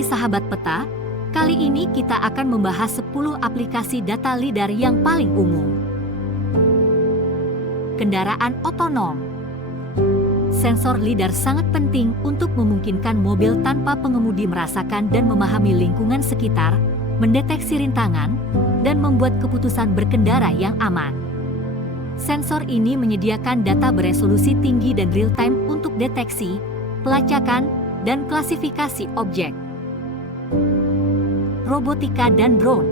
Hai sahabat peta, kali ini kita akan membahas 10 aplikasi data lidar yang paling umum. Kendaraan otonom. Sensor lidar sangat penting untuk memungkinkan mobil tanpa pengemudi merasakan dan memahami lingkungan sekitar, mendeteksi rintangan, dan membuat keputusan berkendara yang aman. Sensor ini menyediakan data beresolusi tinggi dan real-time untuk deteksi, pelacakan, dan klasifikasi objek. Robotika dan drone.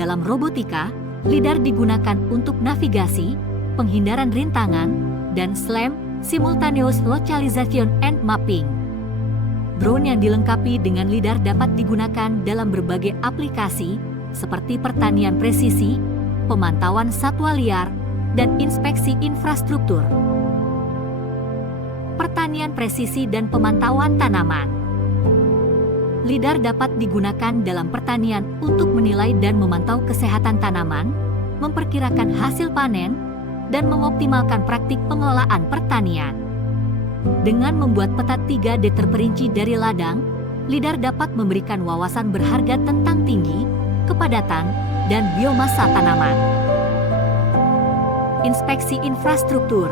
Dalam robotika, lidar digunakan untuk navigasi, penghindaran rintangan, dan SLAM, Simultaneous Localization and Mapping. Drone yang dilengkapi dengan lidar dapat digunakan dalam berbagai aplikasi, seperti pertanian presisi, pemantauan satwa liar, dan inspeksi infrastruktur. Pertanian presisi dan pemantauan tanaman. Lidar dapat digunakan dalam pertanian untuk menilai dan memantau kesehatan tanaman, memperkirakan hasil panen, dan mengoptimalkan praktik pengelolaan pertanian. Dengan membuat peta 3D terperinci dari ladang, lidar dapat memberikan wawasan berharga tentang tinggi, kepadatan, dan biomasa tanaman. Inspeksi infrastruktur.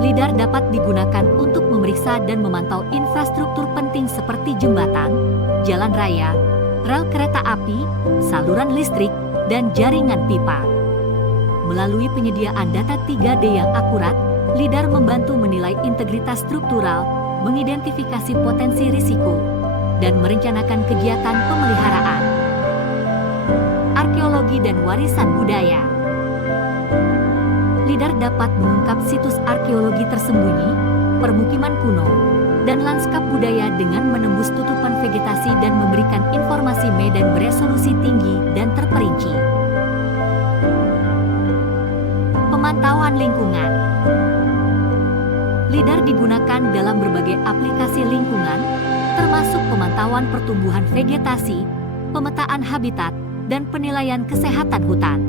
Lidar dapat digunakan untuk memeriksa dan memantau infrastruktur penting seperti jembatan, jalan raya, rel kereta api, saluran listrik, dan jaringan pipa. Melalui penyediaan data 3D yang akurat, lidar membantu menilai integritas struktural, mengidentifikasi potensi risiko, dan merencanakan kegiatan pemeliharaan. Arkeologi dan warisan budaya. Lidar dapat mengungkap situs arkeologi tersembunyi, permukiman kuno, dan lanskap budaya dengan menembus tutupan vegetasi dan memberikan informasi medan beresolusi tinggi dan terperinci. Pemantauan lingkungan. Lidar digunakan dalam berbagai aplikasi lingkungan, termasuk pemantauan pertumbuhan vegetasi, pemetaan habitat, dan penilaian kesehatan hutan.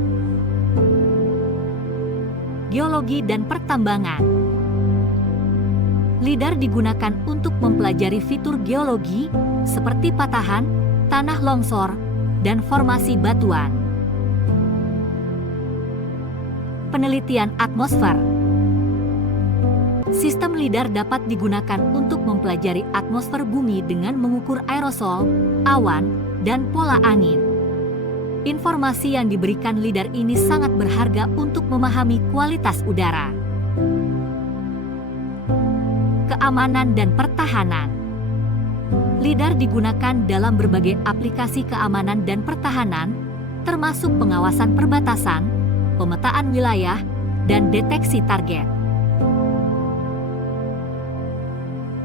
Geologi dan pertambangan. Lidar digunakan untuk mempelajari fitur geologi, seperti patahan, tanah longsor, dan formasi batuan. Penelitian atmosfer. Sistem lidar dapat digunakan untuk mempelajari atmosfer bumi dengan mengukur aerosol, awan, dan pola angin. Informasi yang diberikan lidar ini sangat berharga untuk memahami kualitas udara. Keamanan dan pertahanan. Lidar digunakan dalam berbagai aplikasi keamanan dan pertahanan, termasuk pengawasan perbatasan, pemetaan wilayah, dan deteksi target.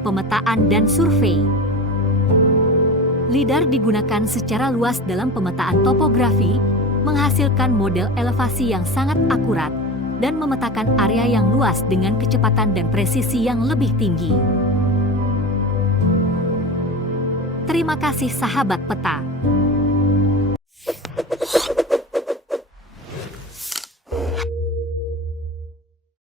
Pemetaan dan survei. Lidar digunakan secara luas dalam pemetaan topografi, menghasilkan model elevasi yang sangat akurat, dan memetakan area yang luas dengan kecepatan dan presisi yang lebih tinggi. Terima kasih sahabat peta.